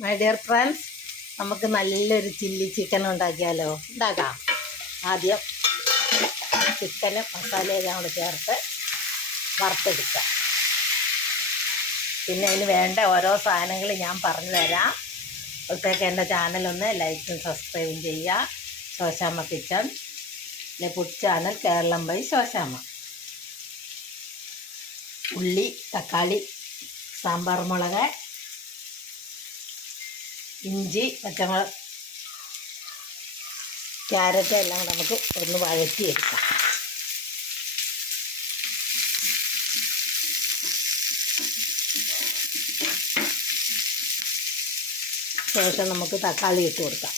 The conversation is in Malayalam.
മൈ ഡിയർ ഫ്രണ്ട്സ്, നമുക്ക് നല്ലൊരു ചില്ലി ചിക്കൻ ഉണ്ടാക്കാം. ആദ്യം ചിക്കന് മസാലയെല്ലാം കൂടെ ചേർത്ത് വറുത്തെടുക്കാം. പിന്നെ അതിന് വേണ്ട ഓരോ സാധനങ്ങൾ ഞാൻ പറഞ്ഞു തരാം. അപ്പോഴത്തേക്ക് എൻ്റെ ചാനലൊന്ന് ലൈക്കും സബ്സ്ക്രൈബും ചെയ്യുക. Shoshamma kitchen, food channel Keralam by Shoshamma. ഉള്ളി, തക്കാളി, സാമ്പാർ മുളക്, ഇഞ്ചി, പച്ചമുളക്, ക്യാരറ്റ് എല്ലാം കൂടെ നമുക്ക് ഒന്ന് വഴറ്റിയെടുക്കാം. ശേഷം നമുക്ക് തക്കാളി ഇട്ട് കൊടുക്കാം.